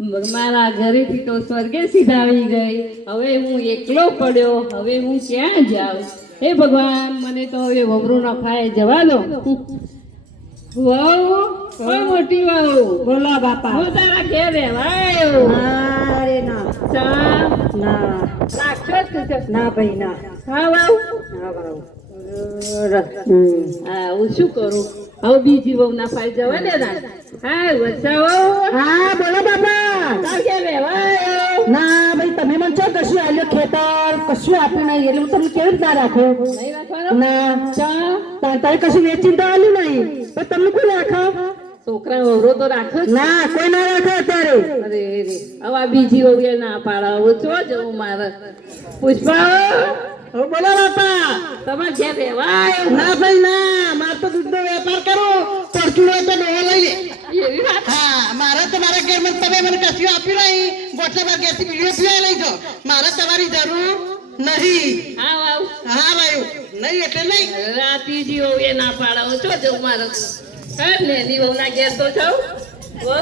મારા ઘરેથી તો સ્વર્ગે સીધા આવી ગઈ. હવે હું એકલો પડ્યો. હવે હું ક્યાં જાઉં? હે ભગવાન મને તો હવે વવરું ન ખાય. જવા દો. વાવ મોટી વાવ. બોલા બાપા. હું તારા ઘેર રહેવાયો. અરે ના. ચા ના. કે ના ભાઈ ના. હા વાવ. ના બાબુ હા હું શું કરું? હવે બીજી વહુ ના ફાઈ જવા દે ના હા વસાવો હા બોલો બાપા. ના. ભાઈ તમે મને છો કશું આલ્યો ખેતર? કશું આપ્યું નહીં એટલે હું તમને કેવી રીતના રાખો? ના. તારે કશું વેચીને તો આલ્યું નહીં. તો તમને કોઈ રાખો? છોકરા ઓરો તો રાખો ના કોઈ ના રાખે અત્યારે. અરે રે હવે આ બીજી વહુ ના પાડો. હવે ચો જવું મારે. પુષ્પા બોલો બાપા. તમારે ઘેર રહેવાય. ના ભાઈ ના. મારે તો દૂધનો વેપાર કરો પડતું હોય તો ડોહો લઈ લે એવી વાત હા તો તમે મને કશું આપ્યું નહીં. ગોટલા ગેસથી બીડીઓ પીવા લઈ જાઓ. મારે તમારી જરૂર નહીં. હા વાવ હા વાયુ નહીં એટલે નહીં. રાતી ત્રીજી એ ના પાડો છો જો મારો. હે નેની વહુ ના ઘેર તો છો વહુ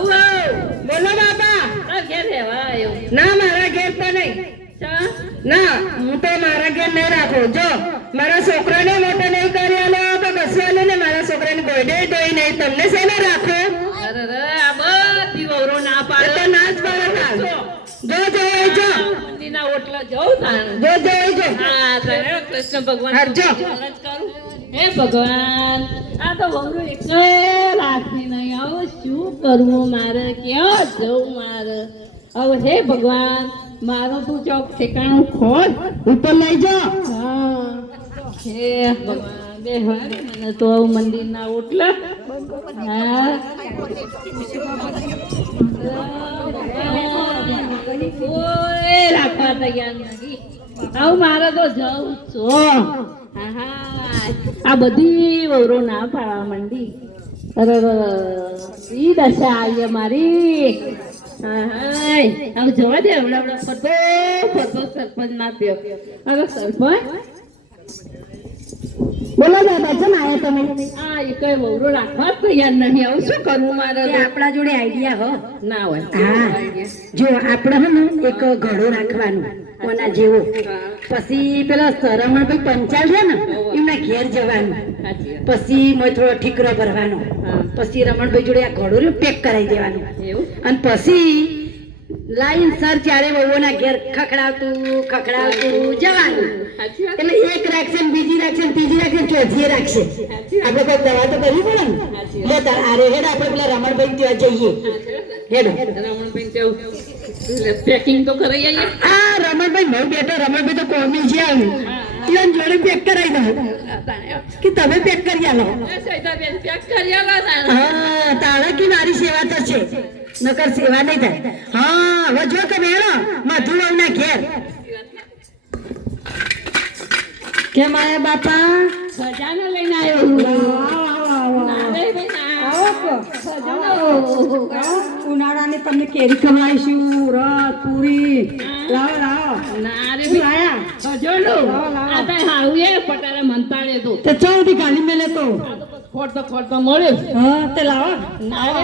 બોલો બાપા. તાર ઘેર રહેવાયો ના મારા ઘેર તો નહીં. ના હું તો મારા ઘેર નહીં રાખું. જો મારા છોકરાને મોટો નહીં કર્યા. તો કશું ને મારા છોકરાને ગોડે દોઈ નહીં. તમને શેને રાખો? જો જો જો. હા કૃષ્ણ ભગવાન હરજો. હે ભગવાન આ તો રાખતી નહીં. હવે શું કરવું મારે? ક્યાં જવું મારે? હવે હે ભગવાન મારો તું ચોક ઠેકાણું ખોલ. ઉપર લઈ જા. હા. હે ભગવાન બે વાર મને તો આવું મંદિરના ઓટલા. હા. ઓય મારે તો જવું છો આ બધી વવરો ના પાડવા માંડી. ઈ દશા આવી મારી. હવે જવા દે, હમણાં ફરતો ફરતો સરપંચ ના થયો સરપંચ? બોલો દાદા છે આયા તમે. આ એ કઈ વવરો રાખવા તૈયાર નહીં આવું. શું કરવું મારે આપણા જોડે આઈડિયા હો. ના હોય. હા. જો આપણે હે ને એક ઘડો રાખવાનું કોના જેવો. પછી પેલા સરમણભાઈ પંચાલ છે ને એમના ઘેર જવાનું. પછી મોય થોડો ઠીકરો ભરવાનો. પછી રમણભાઈ જોડે આ ઘડો પેક કરાવી દેવાનું. અને પછી લાઈન સર ચારે વહુઓના ઘેર ખખડાવતું ખખડાવતું જવાનું. એટલે એક રાખશે ને બીજી રાખશે ને ત્રીજી રાખશે ચોથી રાખશે. આપણે કોઈ દવા તો કરવી પડે ને? લે તાર આરે હેડ આપણે પેલા રમણભાઈ ત્યાં જઈએ. હેડ. રમણભાઈ પેકિંગ તો કરાઈ આવીએ આ રમણભાઈ મેં બેઠો રમણભાઈ તો કોમી છે આવ્યું ઈવન જોડે પેક કરાવી દો. કે તમે પેક કરી આલો. પેક કરી આવા હા તારા કે મારી સેવા તો છે. નકર સેવા નહીં થાય. હા હવે જો કે મધુરાવ ના ઘેર. કેમ આયા બાપા? સજાનો લઈને આવ્યો. ઉનાળાની તમને કેરી ખવડાવીશું રસ પૂરી. લાવો લાવો. ના રે. લાવો, લાવો. આ તાય હાવું એ પટારે મંતાડે તો. તે ચૌથી ગાલી મેલે તો. ખોટતો ખોટતો મળ્યો હા તે લાવો. ના રે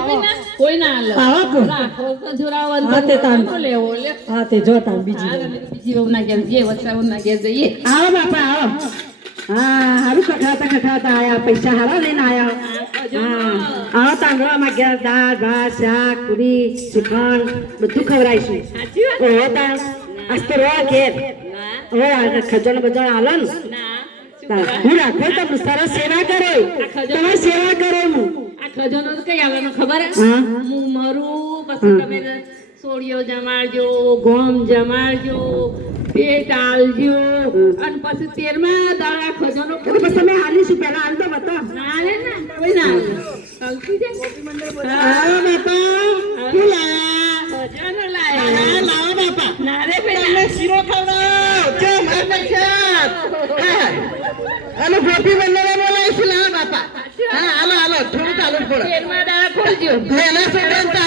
કોઈ ના હાલે. આવો રાખો તો જોરાવર હા, તે તાન. લેવો લે. હા તે જો તાર બીજી આ રે બીજી વહુના ઘેર જઈએ વસાવના ઘેર જઈએ. આવો બાપા આવો. હા હારું કખાતા કખાતા આયા પૈસા હારા લઈને આયા. હા આવો તાંગડામાં ઘેર દાળ ભાત શાક પૂરી શ્રીખંડ બધું ખવડાવીશું. ઓહો તાર આજ રો ઘેર. ના હવે આ ખજણ બજણ આલો ને? હું રાખો તમે સરસ સેવા કરો. તમે સેવા કરો હું આ ખજાનો તો કઈ આવવાનો ખબર? હું. મરું પછી તમે સોળીઓ જમાડજો ગોમ જમાડજો પેટ આલજો અને પછી તેરમાં દાળા ખજાનો પછી તમે હાલીશું પહેલા હાલ તો બતા. ના હાલે ને? કોઈ ના આવે. હા જાય ગોપી મંદિર આવો બાપા શું લાયા ખજાનો હા, લાયા લાવો બાપા ના રે પેલા શીરો ખવડાવ જો માર પૈસા હા હાલો ગોપી બંને બોલાવીશું લાવો બાપા. હા હાલો હાલો થોડું ચાલુ પડે દાડા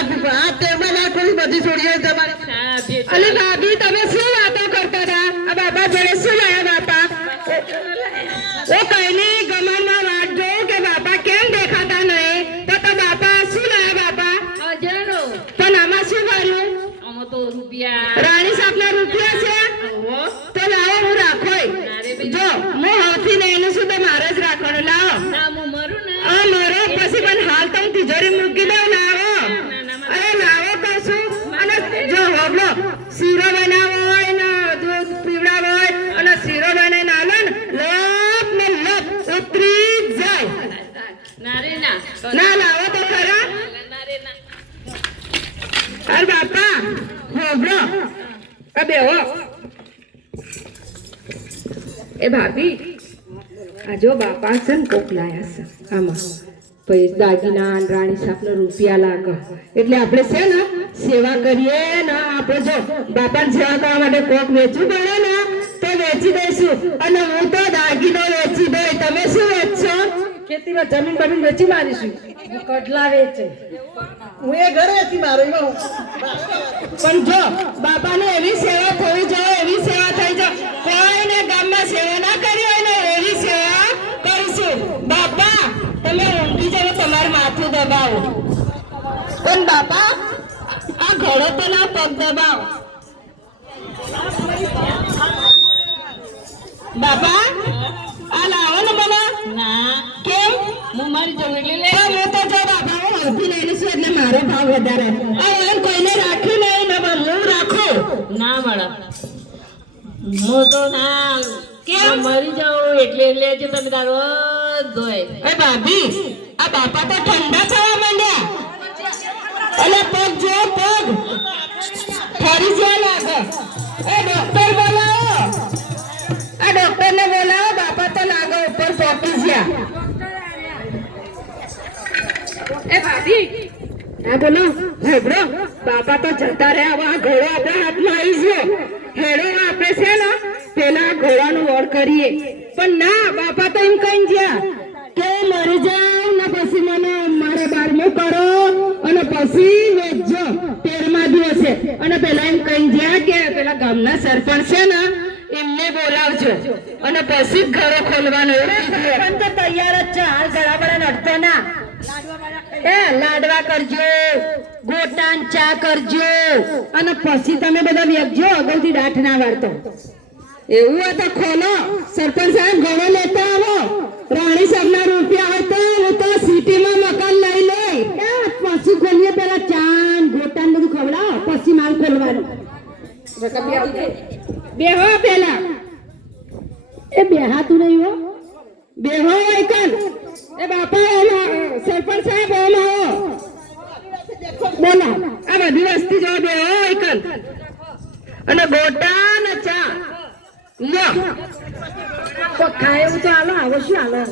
ના લાવો તો ખરા. અરે બાપા હોબલો આ બેહો. એ ભાભી, આ બાપા છે ને કોક લાયા છે. આમાં. પછી દાગીના રાણી સાહેબનો રૂપિયા લાગે. એટલે આપણે છે ને સેવા કરીએ ને આપણે જો બાપાને સેવા કરવા માટે કોક વેચવું પડે ને, તો વેચી દઈશું. અને હું તો દાગીનો વેચી દઈ. તમે શું ખેતીમાં જમીન બમીન વેચી મારીશું. કડલા વેચે. હું એ ઘર વેચી મારું પણ જો બાપાને એવી સેવા થઈ જાય એવી સેવા થઈ જાય. કોઈને ગામમાં સેવા ના કરી હોય ને એવી સેવા કરીશું. બાપા તમે ઊંઘી જાવ તમારું માથું દબાવો. પણ બાપા આ ઘડો તો ના પગ દબાવો. બાપા મરી એટલે લે હા, હું તો જો બાપા હું ઊભી લઈને છું એટલે મારો ભાવ વધારે કોઈને રાખ્યું નહીં ને હું રાખું. ના મળે હું તો ના કેમ? મરી જાઉં એટલે લેજો તમે તારો ધોય એ ભાભી આ બાપા તો ઠંડા થવા માંડ્યા. અને પગ જો પગ. ફરી જ્યાં લાગે. એ ડોક્ટર બોલાવો. આ ડોક્ટર ને બોલાવો બાપા તો લાગે ઉપર પહોંચી જ્યાં એ ભાભી. હા બોલો. હેબરો બાપા તો જતા રહ્યા. હવે ઘોડો આપણા હાથમાં આવી ગયો. હેડો આપણે છે ને પેલા ઘોડાનું વળ કરીએ. પણ ના બાપા તો એમ કઈ ગયા કે મરી જાવ ને પછી મને મારે બારમું કરો અને પછી વેચજો. તેરમા દિવસે. અને પેલા એમ કઈ ગયા કે પેલા ગામના સરપંચ છે ને એમને બોલાવજો. અને પછી ઘરો ખોલવાનો. પણ તો તૈયાર જ છે. હાલ ઘણા બધા નડતો ના. એ, લાડવા કરજો, ગોટાન ચા કરજો, અને પછી તમે બધા વેચજો અગાઉથી દાંઠ ના વાળતો. એવું હોય તો ખોલો. સરપંચ સાહેબ, ઘણો લેતો આવો. રાણી સાહેબના રૂપિયા હોય તો હું તો સિટીમાં મકાન લઈ લે પછી ખોલીએ પેલા ચાન, ગોટાન બધું ખવડાવો, પછી માલ ખોલવાનો. બેહો પેલા. એ, બેહાતું નહીં હો. બેહો એ, બાપા સરપંચ સાહેબ બોલા. આ બધી વસ્તી જો બેહો હોય અને ગોટા ને ચા લ્યો ખાય એવું તો હાલો આવો શું હાલો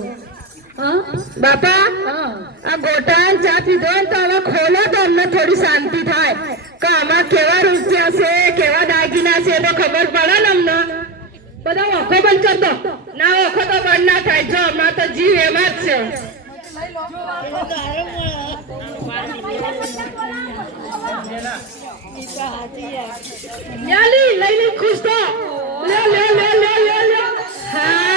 બાપા આ ગોટા ચા પીધો ને તો હવે ખોલો તો અમને થોડી શાંતિ થાય. કે આમાં કેવા રૂપિયા છે કેવા દાગીના છે એ તો ખબર પડે ને અમને. બધા ઓખો બંધ કર દો. ના ઓખો તો બંધ ના થાય. જો હમણાં તો જીવ એમાં જ છે. યાલી લઈ લઈ ખુશ લે લે લે લે લે લે. હા.